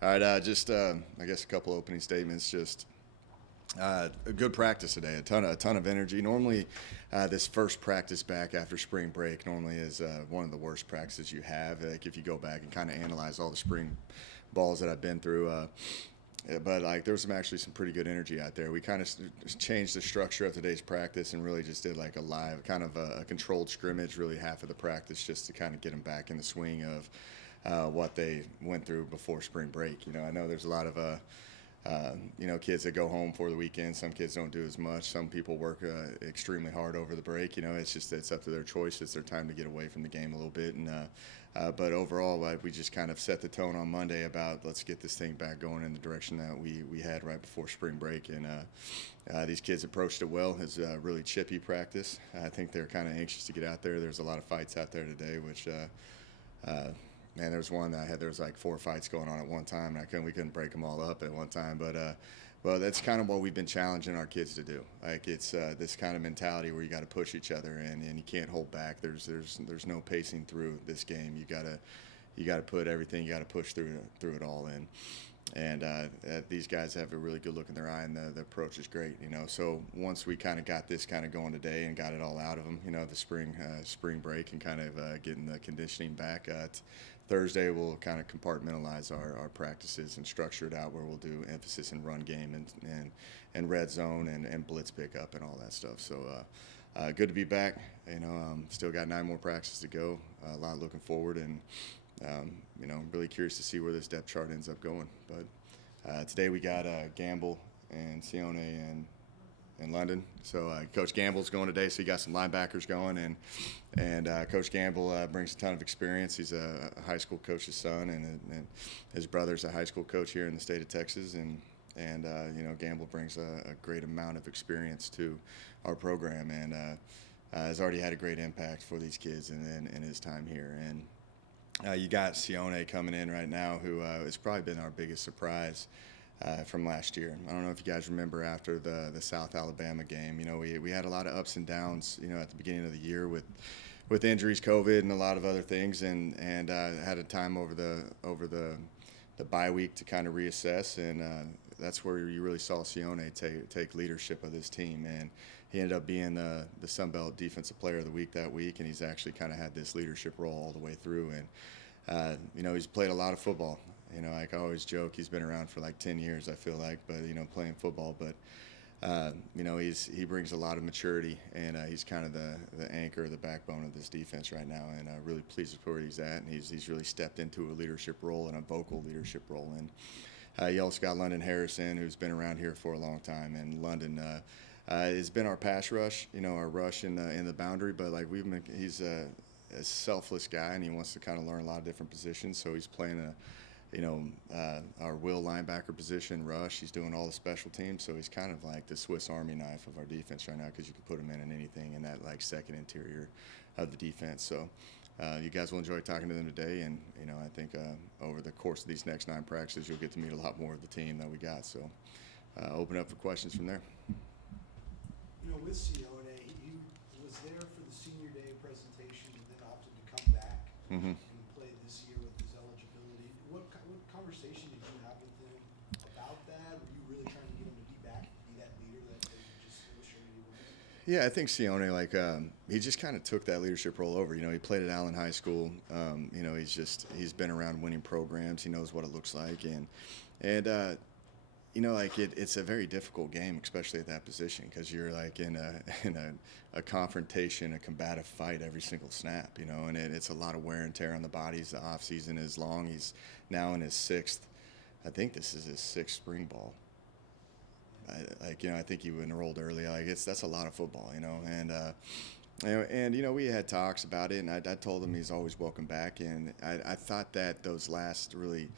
All right, I guess a couple opening statements. Just a good practice today. A ton of energy. Normally, this first practice back after spring break normally is one of the worst practices you have. Like if you go back and kind of analyze all the spring balls that I've been through. But like there was some pretty good energy out there. We kind of changed the structure of today's practice and really just did like a live kind of a controlled scrimmage, really half of the practice, just to kind of get them back in the swing of what they went through before spring break. I know there's a lot of kids that go home for the weekend. Some kids don't do as much. Some people work extremely hard over the break. It's up to their choice. It's their time to get away from the game a little bit. But overall, we just kind of set the tone on Monday about let's get this thing back going in the direction that we had right before spring break. And these kids approached it well. It's a really chippy practice. I think they're kind of anxious to get out there. There's a lot of fights out there today, which man, there was one that there was like 4 fights going on at one time, and we couldn't break them all up at one time. But that's kind of what we've been challenging our kids to do. Like it's this kind of mentality where you got to push each other, and you can't hold back. There's no pacing through this game. You gotta put everything. You got to push through it all in. And these guys have a really good look in their eye, and the approach is great. So once we kind of got this kind of going today and got it all out of them, the spring break and kind of getting the conditioning back. Thursday we'll kind of compartmentalize our practices and structure it out where we'll do emphasis in run game and red zone and blitz pickup and all that stuff. So good to be back. Still got 9 more practices to go. A lot looking forward, and really curious to see where this depth chart ends up going. But today we got Gamble and Sione in London. So Coach Gamble's going today, so he got some linebackers going, and Coach Gamble brings a ton of experience. He's a high school coach's son, and his brother's a high school coach here in the state of Texas, and Gamble brings a great amount of experience to our program, and has already had a great impact for these kids in his time here. And you got Sione coming in right now, who has probably been our biggest surprise from last year. I don't know if you guys remember after the South Alabama game. We had a lot of ups and downs, at the beginning of the year with injuries, COVID, and a lot of other things, and had a time over the bye week to kind of reassess, and that's where you really saw Sione take leadership of this team, and he ended up being the Sun Belt Defensive Player of the Week that week, and he's actually kind of had this leadership role all the way through, and he's played a lot of football. Like I always joke, he's been around for like 10 years, I feel like, but playing football. But he brings a lot of maturity, and he's kind of the anchor, the backbone of this defense right now. And really pleased with where he's at, and he's really stepped into a leadership role and a vocal leadership role. And you also got London Harrison, who's been around here for a long time, and London has been our pass rush, our rush in the boundary. But like he's a selfless guy, and he wants to kind of learn a lot of different positions. So he's playing our will linebacker position, rush. He's doing all the special teams, so he's kind of like the Swiss Army knife of our defense right now, because you can put him in anything in that like second interior of the defense. So you guys will enjoy talking to them today, and I think over the course of these next 9 practices, you'll get to meet a lot more of the team that we got. So open up for questions from there. With Sione, he was there for the senior day presentation and then opted to come back. Mm-hmm. And play this year with his eligibility. What conversation did you have with him about that? Were you really trying to get him to be back, be that leader that you just illustrated he was? Yeah, I think Sione, he just kind of took that leadership role over. He played at Allen High School. He's been around winning programs. He knows what it looks like, and it's a very difficult game, especially at that position, because you're like in a confrontation, a combative fight every single snap, and it's a lot of wear and tear on the bodies. The off season is long. He's now in his 6th. I think this is his 6th spring ball. I think he enrolled early. That's a lot of football, and we had talks about it, and I told him he's always welcome back, and I thought that those last really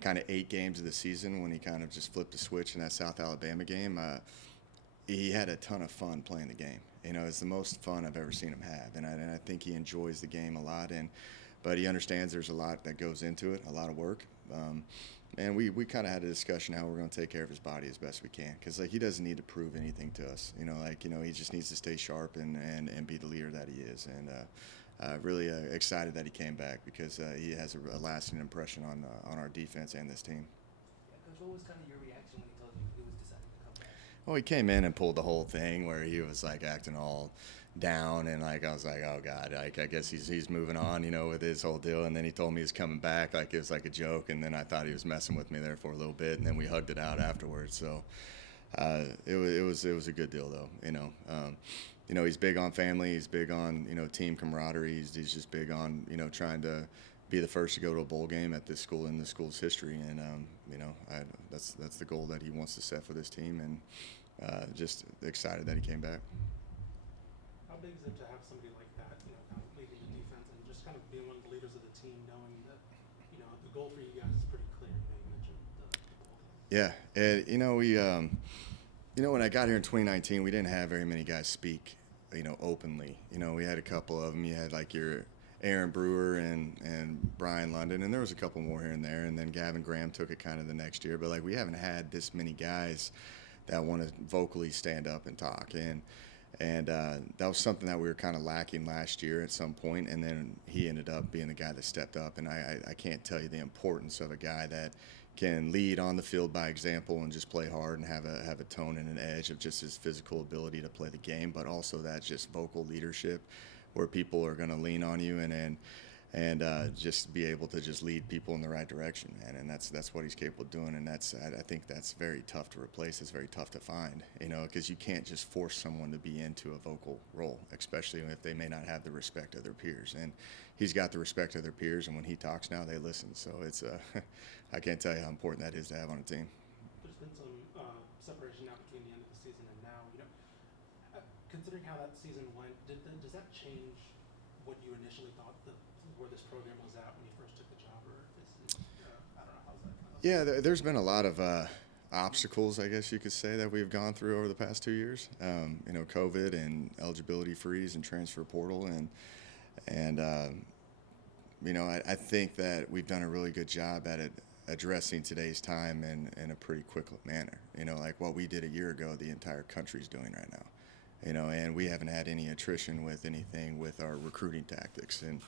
kind of 8 games of the season, when he kind of just flipped the switch in that South Alabama game, he had a ton of fun playing the game. It's the most fun I've ever seen him have, and I think he enjoys the game a lot. But he understands there's a lot that goes into it, a lot of work. And we kind of had a discussion how we're going to take care of his body as best we can, because he doesn't need to prove anything to us. He just needs to stay sharp and be the leader that he is. And really excited that he came back because he has a lasting impression on our defense and this team. Yeah, Coach, what was kind of your reaction when he told you he was deciding to come back? Well, he came in and pulled the whole thing where he was like acting all down, and like I was like, oh God, like I guess he's moving on, with his whole deal. And then he told me he's coming back, like it was like a joke. And then I thought he was messing with me there for a little bit, and then we hugged it out afterwards. So it was a good deal though, he's big on family, he's big on team camaraderie, he's just big on trying to be the first to go to a bowl game at this school in the school's history, and that's the goal that he wants to set for this team, and just excited that he came back. How big is it to have somebody like that, kind of leading the defense and just kind of being one of the leaders of the team, knowing that, the goal for you guys is pretty clear? You mentioned the bowl. Yeah, when I got here in 2019, we didn't have very many guys speak, openly. We had a couple of them. You had like your Aaron Brewer and Brian London, and there was a couple more here and there, and then Gavin Graham took it kind of the next year. But like we haven't had this many guys that want to vocally stand up and talk, and that was something that we were kind of lacking last year at some point, and then he ended up being the guy that stepped up. And I can't tell you the importance of a guy that can lead on the field by example and just play hard and have a tone and an edge of just his physical ability to play the game, but also that just vocal leadership where people are going to lean on you and just be able to just lead people in the right direction, man. And that's what he's capable of doing, and I think that's very tough to replace. It's very tough to find, because you can't just force someone to be into a vocal role, especially if they may not have the respect of their peers. And he's got the respect of their peers, and when he talks now, they listen. So it's I can't tell you how important that is to have on a team. There's been some separation now between the end of the season and now. Considering how that season went, does that change what you initially thought where this program was at when you first took the job, or I don't know, how's that? Yeah, there's been a lot of obstacles, I guess you could say, that we've gone through over the past 2 years. COVID and eligibility freeze and transfer portal, and I think that we've done a really good job at it, addressing today's time in a pretty quick manner. Like what we did a year ago, the entire country's doing right now. And we haven't had any attrition with anything with our recruiting tactics, and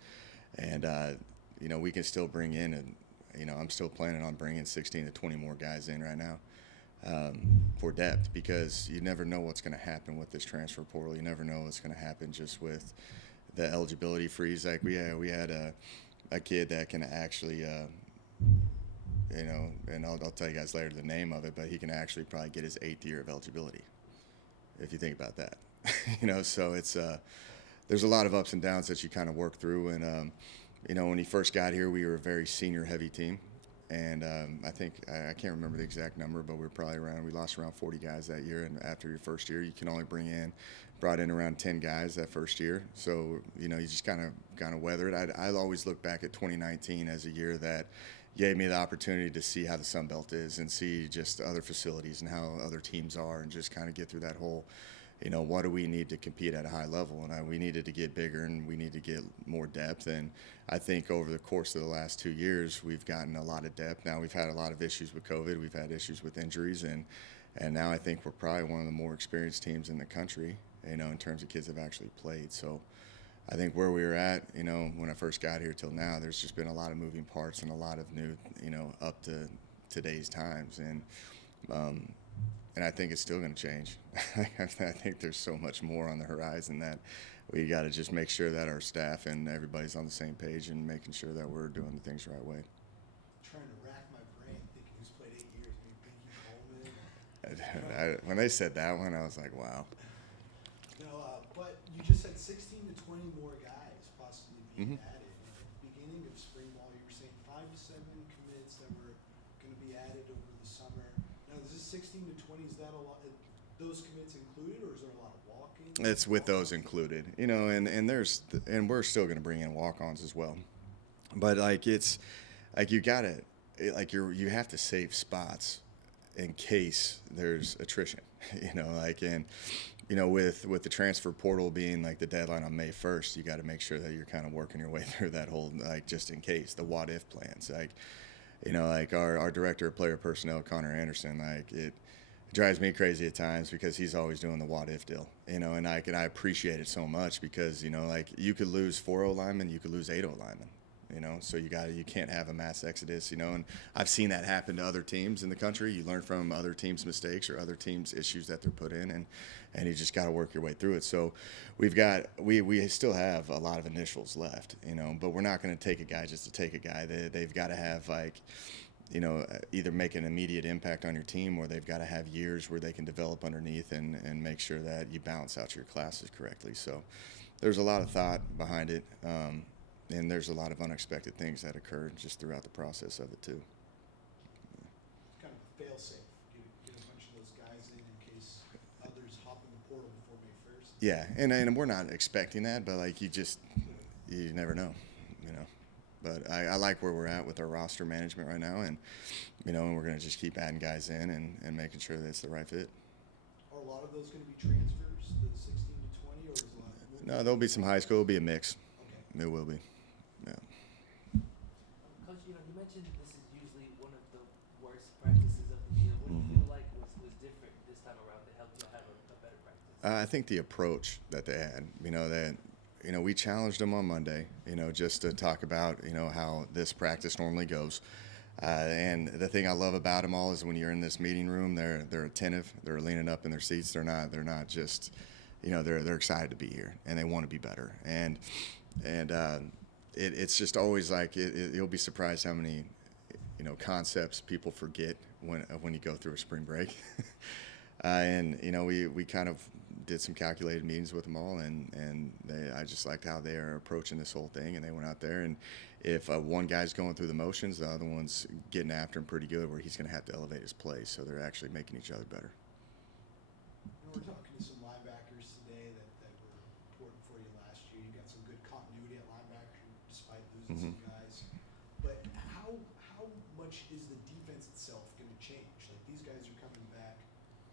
we can still bring in, and I'm still planning on bringing 16 to 20 more guys in right now for depth, because you never know what's going to happen with this transfer portal. You never know what's going to happen just with the eligibility freeze. Like we had a kid that can actually, and I'll tell you guys later the name of it, but he can actually probably get his 8th year of eligibility, if you think about that. So it's there's a lot of ups and downs that you kind of work through. And when he first got here, we were a very senior heavy team, and I think I can't remember the exact number, but we lost around 40 guys that year. And after your first year, you can only brought in around 10 guys that first year. So you just kind of weather it. I always look back at 2019 as a year that gave me the opportunity to see how the Sun Belt is and see just other facilities and how other teams are, and just kind of get through that whole, what do we need to compete at a high level? And we needed to get bigger, and we need to get more depth. And I think over the course of the last 2 years, we've gotten a lot of depth. Now, we've had a lot of issues with COVID. We've had issues with injuries. And now I think we're probably one of the more experienced teams in the country, in terms of kids that have actually played. So I think where we were at, when I first got here till now, there's just been a lot of moving parts and a lot of new, up to today's times. And I think it's still going to change. I think there's so much more on the horizon that we got to just make sure that our staff and everybody's on the same page and making sure that we're doing the things the right way. Trying to rack my brain, thinking who's played 8 years. Maybe Binky Coleman. When they said that one, I was like, wow. No, but you just said 16 to 20 more guys possibly being added. At the beginning of spring ball, you were saying 5 to 7 commits that were going to be added over the summer. Now, is this 16 to 20? Is that a lot? Those commits included, or is there a lot of walking? It's with those included, and we're still going to bring in walk-ons as well. But it's like you have to save spots in case there's attrition, with the transfer portal being like the deadline on May 1st, you got to make sure that you're kind of working your way through that whole, just in case, the what if plans. Our director of player personnel, Connor Anderson, drives me crazy at times because he's always doing the what if deal, and I appreciate it so much because, like you could lose 4 linemen, you could lose 8 linemen, so you can't have a mass exodus, and I've seen that happen to other teams in the country. You learn from other teams' mistakes or other teams' issues that they're put in, and you just got to work your way through it. So we still have a lot of initials left, but we're not going to take a guy just to take a guy. They've got to have either make an immediate impact on your team, or they've got to have years where they can develop underneath and make sure that you balance out your classes correctly. So there's a lot of thought behind it, and there's a lot of unexpected things that occur just throughout the process of it too. Kind of a fail-safe. Get a bunch of those guys in case others hop in the portal before May 1st. Yeah, and we're not expecting that, but you never know. But I like where we're at with our roster management right now, and and we're going to just keep adding guys in and making sure that it's the right fit. Are a lot of those going to be transfers, the 16 to 20, or is a lot? No, there'll be some high school. It'll be a mix. Okay. There will be. Yeah. Coach, you mentioned this is usually one of the worst practices of the year. What do you feel like was different this time around that helped you have a better practice? I think the approach that they had, we challenged them on Monday, just to talk about, how this practice normally goes. And the thing I love about them all is when you're in this meeting room, they're attentive, they're leaning up in their seats. They're not just, they're excited to be here and they want to be better. And it's just always like, you'll be surprised how many, concepts people forget when you go through a spring break. And we kind of did some calculated meetings with them all, and I just liked how they are approaching this whole thing. And they went out there, and if one guy's going through the motions, the other one's getting after him pretty good, where he's going to have to elevate his play. So they're actually making each other better. We're talking to some linebackers today that were important for you last year. You got some good continuity at linebacker despite losing some guys. But how much is the defense itself going to change? Like, these guys are coming back.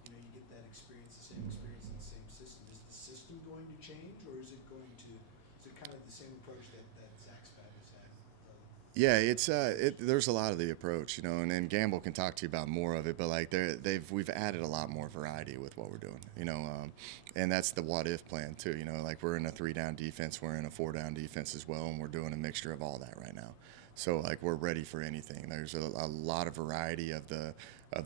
You get that experience, the same experience in the same system. Is the system going to change, or is it kind of the same approach that Zach Spavital has had? Yeah, there's a lot of the approach, and Gamble can talk to you about more of it, but we've added a lot more variety with what we're doing, and that's the what if plan too, like we're in a 3-down defense, we're in a 4-down defense as well, and we're doing a mixture of all that right now. So we're ready for anything. There's a lot of variety of the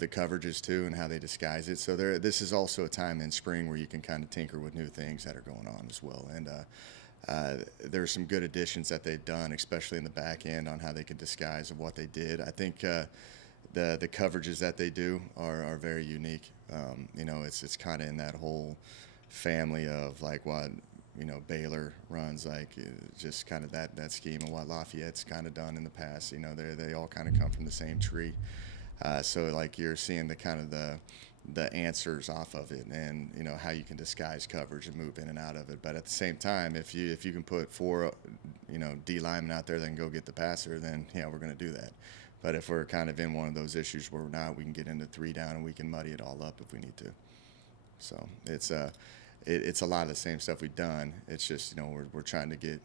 coverages too, and how they disguise it. So this is also a time in spring where you can kind of tinker with new things that are going on as well. And there's some good additions that they've done, especially in the back end, on how they can disguise of what they did. I think the coverages that they do are very unique. It's kind of in that whole family of like what Baylor runs, just kind of that scheme, and what Lafayette's kind of done in the past. They all kind of come from the same tree. So you're seeing the kind of the answers off of it, and how you can disguise coverage and move in and out of it. But at the same time, if you can put 4 D linemen out there that can go get the passer, then yeah, we're going to do that. But if we're kind of in one of those issues where we're not, we can get into 3 down and we can muddy it all up if we need to. So it's a lot of the same stuff we've done. It's just we're trying to get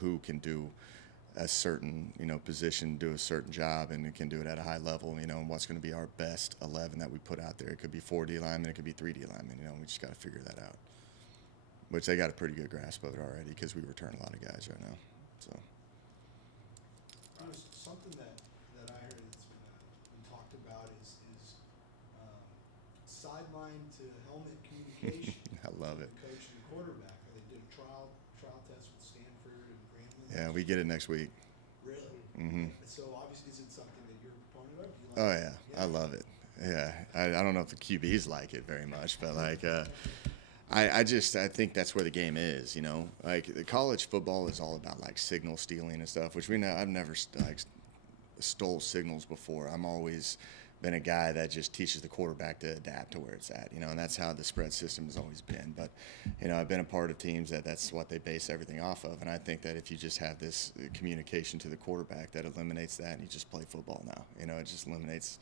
who can do a certain position, do a certain job, and can do it at a high level. And what's going to be our best 11 that we put out there. It could be 4 D linemen, it could be 3 D linemen. We just got to figure that out. Which they got a pretty good grasp of it already, because we return a lot of guys right now. So. Something that I heard that's been talked about is sideline to helmet communication. I love it. The coach and the quarterback. They did a trial test with Stanford and Grambling. Yeah, we get it next week. Really? Mm-hmm. So obviously, is it something that you're a proponent of? Do you Oh like yeah, it? I love it. Yeah, I don't know if the QBs like it very much, but I think that's where the game is. The college football is all about signal stealing and stuff, which I've never stole signals before. I'm always been a guy that just teaches the quarterback to adapt to where it's at, and that's how the spread system has always been. But, I've been a part of teams that's what they base everything off of, and I think that if you just have this communication to the quarterback, that eliminates that, and you just play football now. It just eliminates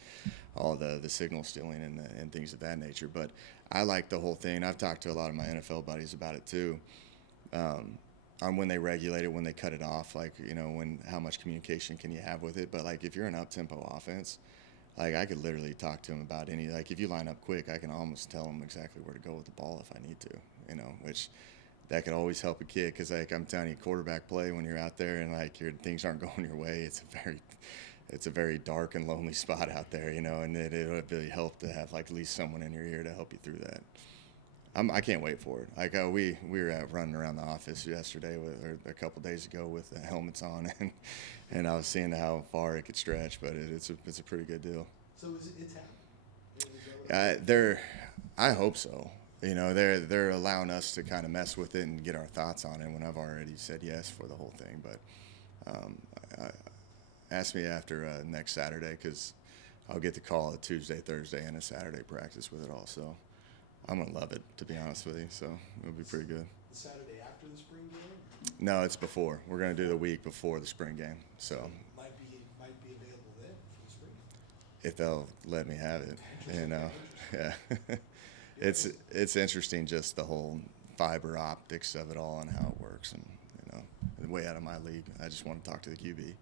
all the signal stealing and things of that nature. But I like the whole thing. I've talked to a lot of my NFL buddies about it too, on when they regulate it, when they cut it off, how much communication can you have with it. But if you're an up-tempo offense, like I could literally talk to him about any, like if you line up quick, I can almost tell him exactly where to go with the ball if I need to, you know, which that could always help a kid, because like I'm telling you, quarterback play, when you're out there and like your things aren't going your way, it's a very dark and lonely spot out there, you know, and it would really help to have like at least someone in your ear to help you through that. I can't wait for it. Like we were running around the office yesterday or a couple days ago with the helmets on, and I was seeing how far it could stretch, but it's a pretty good deal. So it's happening? I hope so. You know, they're allowing us to kind of mess with it and get our thoughts on it when I've already said yes for the whole thing. But ask me after next Saturday, because I'll get the call a Tuesday, Thursday, and a Saturday practice with it all. So I'm gonna love it, to be honest with you. So it'll be pretty good. The Saturday after the spring game? No, it's before. We're gonna do the week before the spring game. So Might be available then for the spring game. if they'll let me have it, you know, yeah. It's interesting, just the whole fiber optics of it all and how it works, and you know, way out of my league. I just want to talk to the QB.